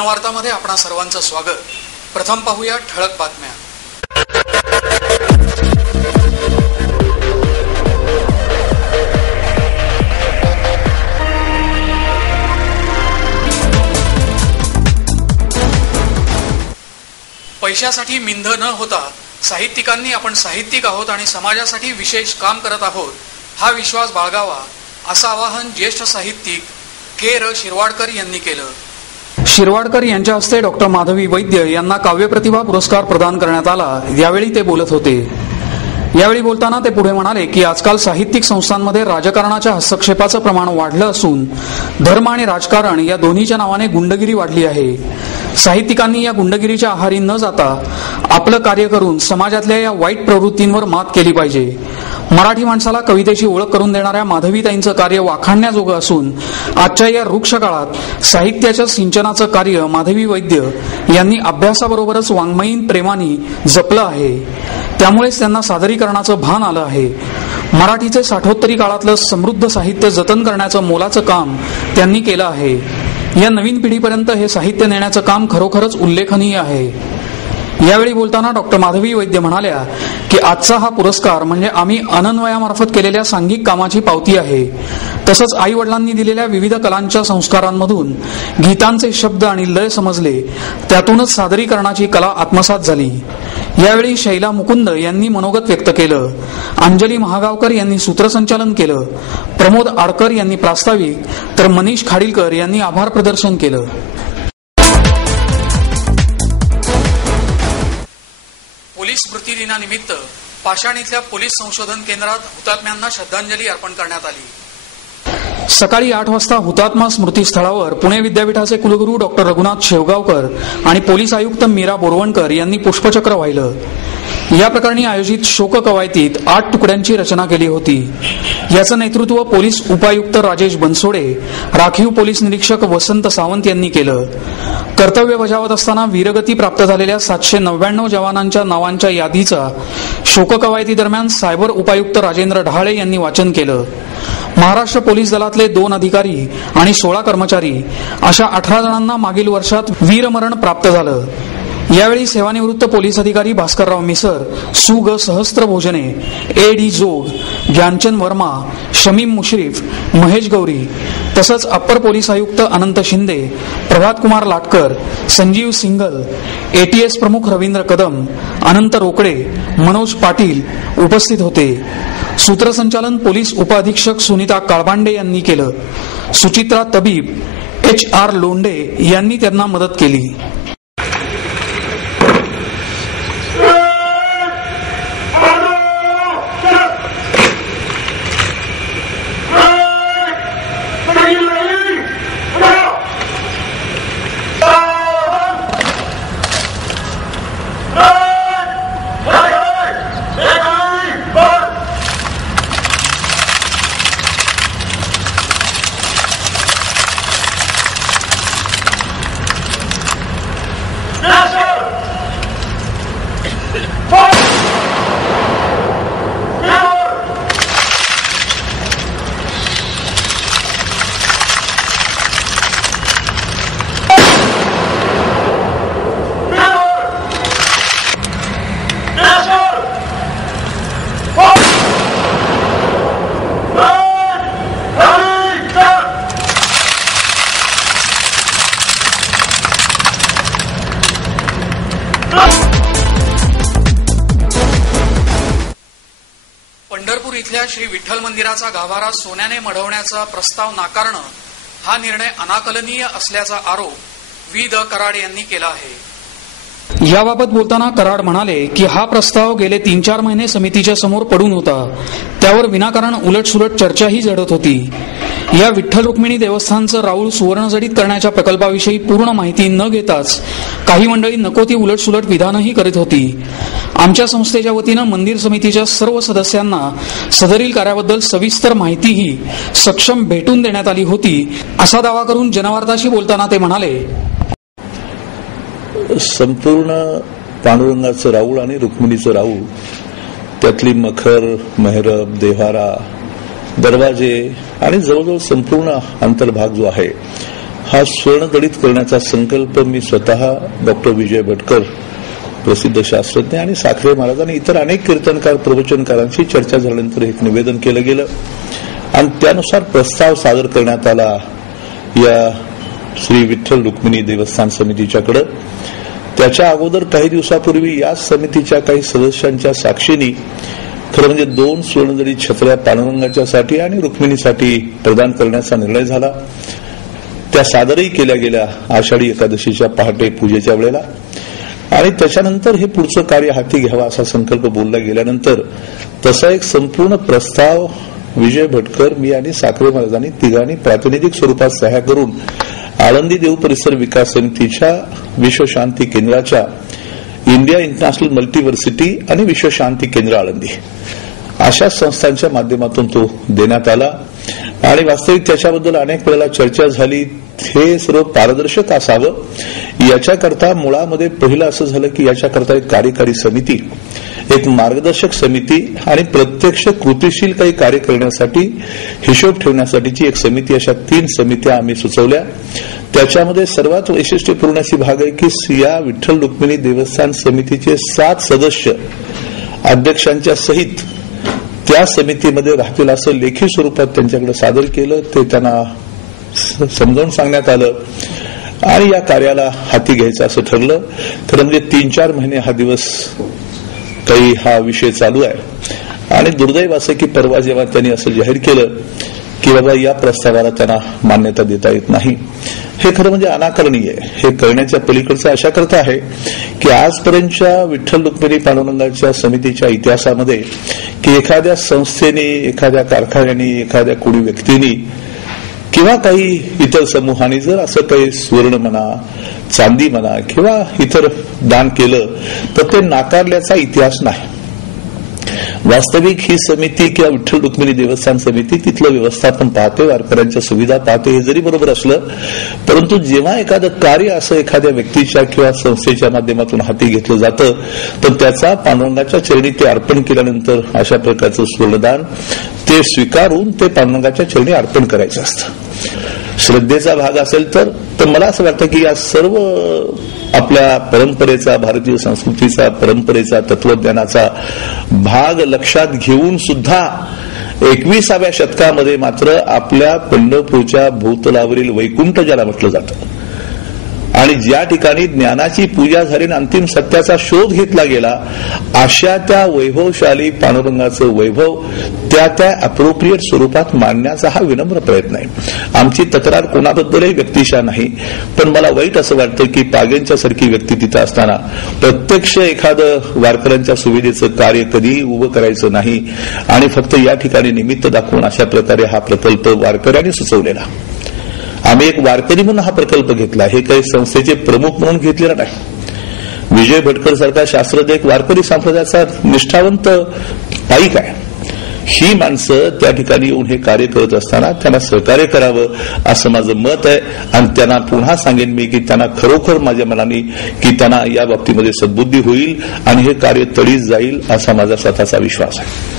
जनवार्तामध्ये आपणा सर्वांचं स्वागत। प्रथम पाहूया ठळक बातम्या। पैशासाठी मिंध न होता साहित्यिकांनी आपण साहित्यिक आहोत आणि समाजासाठी विशेष काम करत आहोत हा विश्वास बाळगावा, असं आवाहन ज्येष्ठ साहित्यिक के.र. शिरवाडकर यांनी केलं। शिरवाडकर यांच्या हस्ते डॉक्टर माधवी वैद्य यांना काव्य प्रतिभा पुरस्कार प्रदान करण्यात आला। यावेळी ते बोलत होते। यावेळी बोलताना ते पुढे म्हणाले की आजकाल साहित्यिक संस्थांमध्ये राजकारणाच्या हस्तक्षेपाचं प्रमाण वाढलं असून धर्म आणि राजकारण या दोन्हीच्या नावाने गुंडगिरी वाढली आहे। साहित्यिकांनी या गुंडगिरीच्या आहारी न जाता आपलं कार्य करून समाजातल्या या वाईट प्रवृत्तींवर मात केली पाहिजे। मराठी माणसाला कवितेची ओळख करून देणाऱ्या माधवीताईंचं कार्य वाखाणण्याजोगं असून आजच्या या रुक्ष काळात साहित्याच्या सिंचनाचं कार्य माधवी वैद्य यांनी अभ्यासाबरोबरच वाङ्मयीन प्रेमाने जपलं आहे। त्यामुळेच त्यांना सादरीकरणाचं भान आलं आहे। मराठीचे साठोत्तरी काळातलं समृद्ध साहित्य जतन करण्याचं मोलाचं काम त्यांनी केलं आहे। या नवीन पिढीपर्यंत हे साहित्य नेण्याचं काम खरोखरच उल्लेखनीय आहे। यावेळी बोलताना डॉक्टर माधवी वैद्य म्हणाल्या की आजचा हा पुरस्कार म्हणजे आम्ही अनन्वयामार्फत केलेल्या सांघिक कामाची पावती आहे। तसंच आई वडिलांनी दिलेल्या विविध कलांच्या संस्कारांमधून गीतांचे शब्द आणि लय समजले, त्यातूनच सादरीकरणाची कला आत्मसात झाली। यावेळी शैला मुकुंद यांनी मनोगत व्यक्त केलं। अंजली महागावकर यांनी सूत्रसंचालन केलं। प्रमोद आडकर यांनी प्रास्ताविक तर मनीष खाडीलकर यांनी आभार प्रदर्शन केलं। पोलीस स्मृती दिनानिमित्त पाषाण इथल्या पोलीस संशोधन केंद्रात हुतात्म्यांना श्रद्धांजली अर्पण करण्यात आली। सकाळी 8 वाजता हुतात्मा स्मृती स्थळावर पुणे विद्यापीठाचे कुलगुरू डॉक्टर रघुनाथ शेवगावकर आणि पोलीस आयुक्त मीरा बोरवणकर यांनी पुष्पचक्र वाहिलं। या प्रकरणी आयोजित शोक कवायतीत 8 तुकड्यांची रचना केली होती। याचं नेतृत्व पोलीस उपायुक्त राजेश बनसोडे, राखीव पोलीस निरीक्षक वसंत सावंत यांनी केलं। कर्तव्य बजावत असताना वीरगती प्राप्त झालेल्या 799 जवानांच्या नावांच्या यादीचा शोक कवायती दरम्यान सायबर उपायुक्त राजेंद्र ढाळे यांनी वाचन केलं। महाराष्ट्र पोलीस दलातले 2 अधिकारी आणि 16 कर्मचारी अशा 18 जणांना मागील वर्षात वीरमरण प्राप्त झालं। यावेळी सेवानिवृत्त पोलीस अधिकारी भास्करराव मिसर, सु. ग. सहस्त्र भोजने, ए. डी. जोग, ज्ञानचंद वर्मा, शमीम मुश्रीफ, महेश गौरी तसंच अप्पर पोलीस आयुक्त अनंत शिंदे, प्रभात कुमार लाटकर, संजीव सिंगल, एटीएस प्रमुख रवींद्र कदम, अनंत रोकडे, मनोज पाटील उपस्थित होते। सूत्रसंचालन पोलीस उपअधीक्षक सुनीता काळबांडे यांनी केलं। सुचित्रा तबीब, HR लोंढे यांनी त्यांना मदत केली। पंढरपूर इथल्या श्री विठ्ठल मंदिराचा गाभारा सोन्याने मढवण्याचा प्रस्ताव नाकारणं हा निर्णय अनाकलनीय असल्याचा आरोप वि. द. कराड यांनी केला आहे। याबाबत बोलताना कराड म्हणाले की हा प्रस्ताव गेले 3-4 महिने समितीच्या समोर पडून होता। त्यावर विनाकारण उलटसुलट चर्चाही झडत होती। या विठ्ठल रुक्मिणी देवस्थानचं राऊळ सुवर्णजडित करण्याच्या प्रकल्पाविषयी पूर्ण माहिती न घेताच काही मंडळी नको ती उलटसुलट विधानही करीत होती। आमच्या संस्थेच्या वतीनं मंदिर समितीच्या सर्व सदस्यांना सदरील कार्याबद्दल सविस्तर माहितीही सक्षम भेटून देण्यात आली होती, असा दावा करून जनवार्ताशी बोलताना ते म्हणाले, संपूर्ण पांडुरंगाचं राऊळ आणि रुक्मिणीचं राऊळ, त्यातली मखर, मेहरब, देव्हारा, दरवाजे आणि जवळजवळ संपूर्ण अंतर्भाग जो आहे हा स्वर्णदलित करण्याचा संकल्प मी स्वतः डॉक्टर विजय भटकर, प्रसिद्ध शास्त्रज्ञ आणि साखरे महाराज आणि इतर अनेक कीर्तनकार प्रवचनकारांशी चर्चा झाल्यानंतर एक निवेदन केलं गेलं आणि त्यानुसार प्रस्ताव सादर करण्यात आला या श्री विठ्ठल रुक्मिणी देवस्थान समितीच्याकडे. त्याच्या अगोदर काही दिवसापूर्वी या समितीच्या काही सदस्यांच्या साक्षीने खरं म्हणजे 2 स्वर्णदलित छत्र्या पांडुरंगाच्यासाठी आणि रुक्मिणीसाठी प्रदान करण्याचा निर्णय झाला. त्या सादरही केल्या गेल्या आषाढी एकादशीच्या पहाटे पूजेच्या वेळेला आणि त्याच्यानंतर हे पुढचं कार्य हाती घ्यावा असा संकल्प बोलला गेल्यानंतर तसा एक संपूर्ण प्रस्ताव विजय भटकर, मी आणि साखरे महाराजांनी तिघांनी प्रातिनिधिक स्वरूपात सह्या करून आळंदी देव परिसर विकास समितीच्या विश्वशांती केंद्राच्या इंडिया इंटरनॅशनल मल्टीव्हर्सिटी आणि विश्वशांती केंद्र आळंदी अशा संस्थांच्या माध्यमातून तो देण्यात आला आणि वास्तविक त्याच्याबद्दल अनेक वेळेला चर्चा झाली. हे सर्व पारदर्शक असावं याच्याकरता मुळामध्ये पहिलं असं झालं की याच्याकरता एक कार्यकारी समिती, एक मार्गदर्शक समिती आणि प्रत्यक्ष कृतीशील काही कार्य करण्यासाठी हिशोब ठेवण्यासाठीची एक समिती, अशा 3 समित्या आम्ही सुचवल्या. त्याच्यामध्ये सर्वात वैशिष्ट्यपूर्ण अशी भाग आहे की या विठ्ठल रुक्मिणी देवस्थान समितीचे 7 सदस्य अध्यक्षांच्या सहित त्या समितीमध्ये राहतील असं लेखी स्वरूपात त्यांच्याकडे सादर केलं. ते त्यांना समजावून सांगण्यात आलं आणि या कार्याला हाती घ्यायचं असं ठरलं. खरं म्हणजे 3-4 महिने हा दिवस काही हा विषय चालू आहे आणि दुर्दैव असं की परवा जेव्हा त्यांनी असं जाहीर केलं की बाबा या प्रस्तावाला त्यांना मान्यता देता येत नाही, हे खरं म्हणजे अनाकरणीय आहे. हे करण्याच्या पलीकडचं अशा करता आहे की आजपर्यंतच्या विठ्ठल रुक्मिणी पांडुरंगाच्या समितीच्या इतिहासामध्ये की एखाद्या संस्थेने, एखाद्या कारखान्याने, एखाद्या कोणी व्यक्तीने किंवा काही इतर समूहाने जर असं काही स्वर्ण म्हणा, चांदी म्हणा किंवा इतर दान केलं तर ते नाकारल्याचा इतिहास नाही. वास्तविक ही समिती किंवा विठ्ठल रुक्मिणी देवस्थान समिती तिथलं व्यवस्थापन पाहते, वारकऱ्यांच्या सुविधा पाहते, हे जरी बरोबर असलं परंतु जेव्हा एखादं कार्य असं एखाद्या व्यक्तीच्या किंवा संस्थेच्या माध्यमातून हाती घेतलं जातं तर त्याचा पांडुरंगाच्या चरणी ते अर्पण केल्यानंतर अशा प्रकारचं स्वर्णदान ते स्वीकारून ते पांडुरंगाच्या चरणी अर्पण करायचं असतं. श्रद्धेचा भाग असेल तर मला असं वाटतं की या सर्व आपल्या परंपरेचा, भारतीय संस्कृतीचा, परंपरेचा, तत्वज्ञानाचा भाग लक्षात घेऊन सुद्धा 21व्या शतकामध्ये मात्र आपल्या पंढरपूरच्या भूतलावरील वैकुंठ ज्याला म्हटलं जातं आणि ज्या ठिकाणी ज्ञानाची पूजा झाली आणि अंतिम सत्याचा शोध घेतला गेला अशा त्या वैभवशाली पांडुरंगाचं वैभव त्या अप्रोप्रिएट स्वरूपात मांडण्याचा हा विनम्र प्रयत्न आहे. आमची तक्रार कोणाबद्दलही व्यक्तिशा नाही, पण मला वाईट असं वाटतं की पागेंच्या सारखी व्यक्ती तिथं असताना प्रत्यक्ष एखादं वारकऱ्यांच्या सुविधेचं कार्य कधीही उभं करायचं नाही आणि फक्त या ठिकाणी निमित्त दाखवून अशा प्रकारे हा प्रकल्प वारकऱ्यांनी सुचवलेला. आम्ही एक वारकरी म्हणून हा प्रकल्प घेतला, हे काही संस्थेचे प्रमुख म्हणून घेतलेला नाही. विजय भटकर सारखा शास्त्रज्ञ एक वारकरी संप्रदायाचा निष्ठावंत पाईक आहे. ही माणसं त्या ठिकाणी येऊन हे कार्य करत असताना त्यांना सहकार्य करावं असं माझं मत आहे आणि त्यांना पुन्हा सांगेन मी की त्यांना खरोखर माझ्या मनाने की त्यांना या बाबतीमध्ये सद्बुद्धी होईल आणि हे कार्य तडीस जाईल असा माझा स्वतःचा विश्वास आहे.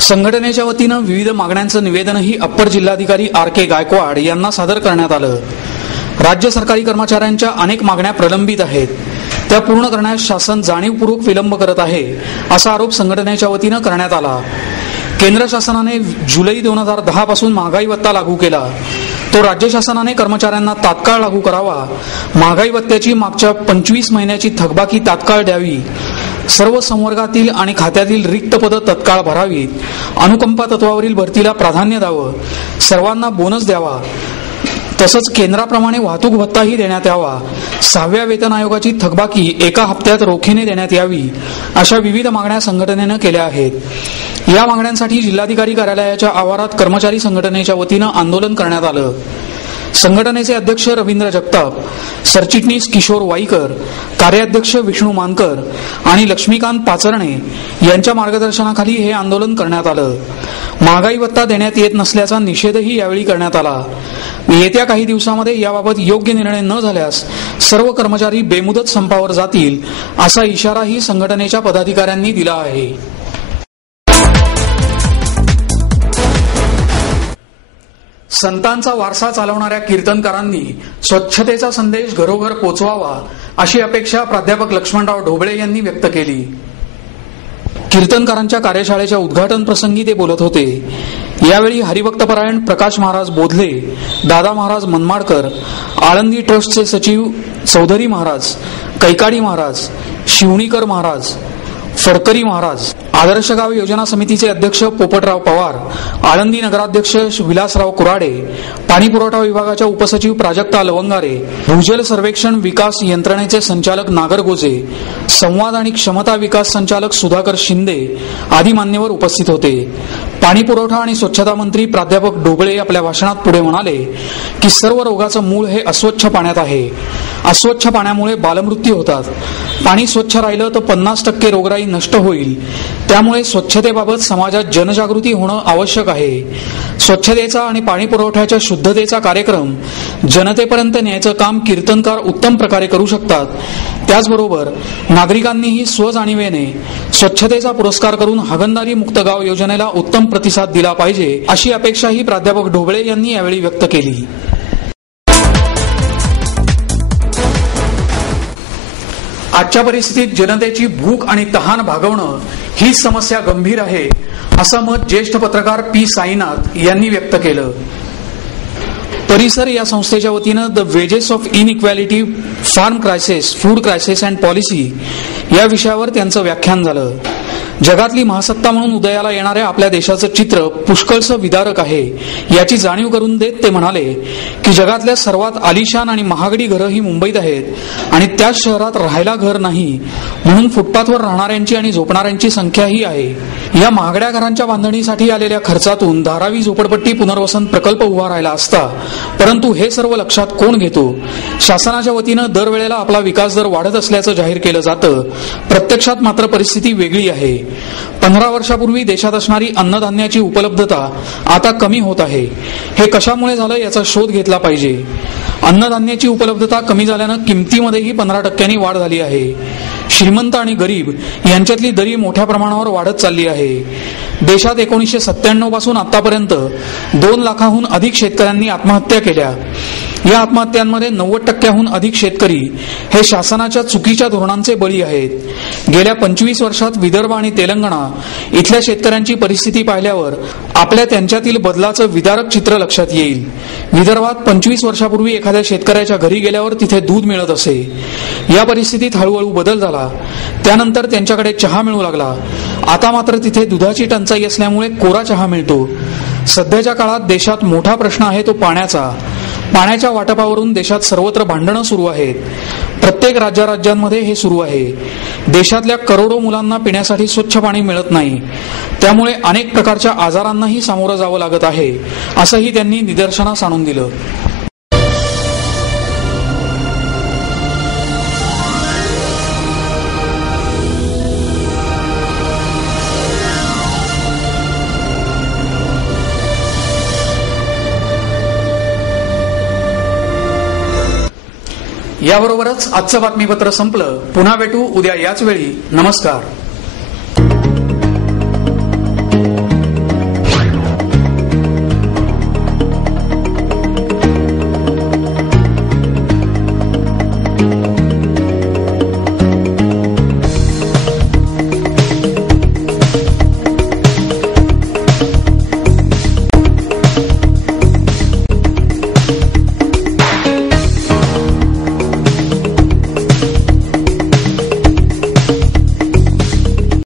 संघटनेच्या वतीनं विविध मागण्यांचं निवेदनही अप्पर जिल्हाधिकारी RK गायकवाड यांना सादर करण्यात आलं. राज्य सरकारी कर्मचाऱ्यांच्या अनेक मागण्या प्रलंबित आहेत, त्या पूर्ण करण्यास शासन जाणीवपूर्वक विलंब करत आहे असा आरोप संघटनेच्या वतीनं करण्यात आला. केंद्र शासनाने जुलै 2010 पासून महागाई भत्ता लागू केला, तो राज्य शासनाने कर्मचाऱ्यांना तात्काळ लागू करावा. महागाई भत्त्याची मागच्या 25 महिन्याची थकबाकी तात्काळ द्यावी. सर्व संवर्गातील आणि खात्यातील रिक्त पदं तत्काळ भरावीत. अनुकंपा तत्वावरील भरतीला प्राधान्य द्यावं. सर्वांना बोनस द्यावा. तसंच केंद्राप्रमाणे वाहतूक भत्ताही देण्यात यावा. 6व्या वेतन आयोगाची थकबाकी एका हप्त्यात रोखीने देण्यात यावी. अशा विविध मागण्या संघटनेनं केल्या आहेत. या मागण्यांसाठी जिल्हाधिकारी कार्यालयाच्या आवारात कर्मचारी संघटनेच्या वतीनं आंदोलन करण्यात आलं. संघटनेचे अध्यक्ष रवींद्र जगताप, सरचिटणीस किशोर वाईकर, कार्याध्यक्ष विष्णू मानकर आणि लक्ष्मीकांत पाचरणे यांच्या मार्गदर्शनाखाली हे आंदोलन करण्यात आलं. महागाई भत्ता देण्यात येत नसल्याचा निषेधही यावेळी करण्यात आला. येत्या काही दिवसांमध्ये याबाबत योग्य निर्णय न झाल्यास सर्व कर्मचारी बेमुदत संपावर जातील असा इशाराही संघटनेच्या पदाधिकाऱ्यांनी दिला आहे. संतांचा वारसा चालवणाऱ्या कीर्तनकारांनी स्वच्छतेचा संदेश घरोघर पोचवावा अशी अपेक्षा प्राध्यापक लक्ष्मणराव ढोबळे यांनी व्यक्त केली. कीर्तनकारांच्या कार्यशाळेच्या उद्घाटन प्रसंगी ते बोलत होते. यावेळी हरिभक्तपरायण प्रकाश महाराज बोधले, दादा महाराज मनमाडकर, आळंदी ट्रस्टचे सचिव चौधरी महाराज, कैकाडी महाराज, शिवणीकर महाराज, फडकरी महाराज, आदर्श गाव योजना समितीचे अध्यक्ष पोपटराव पवार, आळंदी नगराध्यक्ष विलासराव कुराडे, पाणी पुरवठा विभागाच्या उपसचिव प्राजक्ता लवंगारे, भूजल सर्वेक्षण विकास यंत्रणेचे संचालक नागर गोजे, संवाद आणि क्षमता विकास संचालक सुधाकर शिंदे आदी मान्यवर उपस्थित होते. पाणी पुरवठा आणि स्वच्छता मंत्री प्राध्यापक ढोबळे आपल्या भाषणात पुढे म्हणाले की सर्व रोगाचं मूळ हे अस्वच्छ पाण्यात आहे. अस्वच्छ पाण्यामुळे बालमृत्यू होतात. पाणी स्वच्छ राहिलं तर 50% रोगराई नष्ट होईल. त्यामुळे स्वच्छतेबाबत समाजात जनजागृती होणं आवश्यक आहे. स्वच्छतेचा आणि पाणी पुरवठ्याच्या शुद्धतेचा कार्यक्रम जनतेपर्यंत न्यायचं काम कीर्तनकार उत्तम प्रकारे करू शकतात. त्याचबरोबर नागरिकांनीही स्वजाणीवेने स्वच्छतेचा पुरस्कार करून हागणदारी मुक्त गाव योजनेला उत्तम प्रतिसाद दिला पाहिजे अशी अपेक्षाही प्राध्यापक ढोबळे यांनी यावेळी व्यक्त केली. आजच्या परिस्थितीत जनतेची भूक आणि तहान भागवणं ही समस्या गंभीर आहे असं मत ज्येष्ठ पत्रकार पी साईनाथ यांनी व्यक्त केलं. परिसर या संस्थेच्या वतीनं the wages of inequality, farm crisis, food crisis and policy या विषयावर त्यांचं व्याख्यान झालं. जगातली महासत्ता म्हणून उदयाला येणाऱ्या आपल्या देशाचं चित्र पुष्कळसं विदारक आहे याची जाणीव करून देत ते म्हणाले की जगातल्या सर्वात आलिशान आणि महागडी घरं ही मुंबईत आहेत आणि त्याच शहरात राहायला घर नाही म्हणून फुटपाथवर राहणाऱ्यांची आणि झोपणाऱ्यांची संख्याही आहे. या महागड्या घरांच्या बांधणीसाठी आलेल्या खर्चातून धारावी झोपडपट्टी पुनर्वसन प्रकल्प उभा राहिला असता, परंतु हे सर्व लक्षात कोण घेतो? शासनाच्या वतीनं दरवेळेला आपला विकास दर वाढत असल्याचं जाहीर केलं जातं. प्रत्यक्षात मात्र परिस्थिती वेगळी आहे. 15 वर्षापूर्वी देशात असणारी अन्नधान्याची उपलब्धता आता कमी होत आहे. हे कशामुळे झालं याचा शोध घेतला पाहिजे. अन्नधान्याची उपलब्धता कमी झाल्यानं किमतीमध्येही 15% वाढ झाली आहे. श्रीमंत आणि गरीब यांच्यातली दरी मोठ्या प्रमाणावर वाढत चालली आहे. देशात 1997 पासून आतापर्यंत 2 लाखाहून अधिक शेतकऱ्यांनी आत्महत्या केल्या. या आत्महत्यांमध्ये 90%हून अधिक शेतकरी हे शासनाच्या चुकीच्या धोरणांचे बळी आहेत. गेल्या 25 वर्षात विदर्भ आणि तेलंगणा इथल्या शेतकऱ्यांची परिस्थिती पाहिल्यावर आपल्या त्यांच्यातील बदलाचं विदारक चित्र लक्षात येईल. विदर्भात 25 वर्षापूर्वी एखाद्या शेतकऱ्याच्या घरी गेल्यावर तिथे दूध मिळत असे. या परिस्थितीत हळूहळू बदल झाला. त्यानंतर त्यांच्याकडे चहा मिळू लागला. आता मात्र तिथे दुधाची टंचाई असल्यामुळे कोरा चहा मिळतो. सध्याच्या काळात देशात मोठा प्रश्न आहे तो पाण्याचा. पाण्याच्या वाटपावरून देशात सर्वत्र भांडणं सुरू आहेत. प्रत्येक राज्यांमध्ये हे सुरू आहे. देशातल्या करोडो मुलांना पिण्यासाठी स्वच्छ पाणी मिळत नाही. त्यामुळे अनेक प्रकारच्या आजारांनाही सामोरं जावं लागत आहे असंही त्यांनी निदर्शनास आणून दिलं. याबरोबरच आजचं बातमीपत्र संपलं. पुन्हा भेटू उद्या याच वेळी. नमस्कार.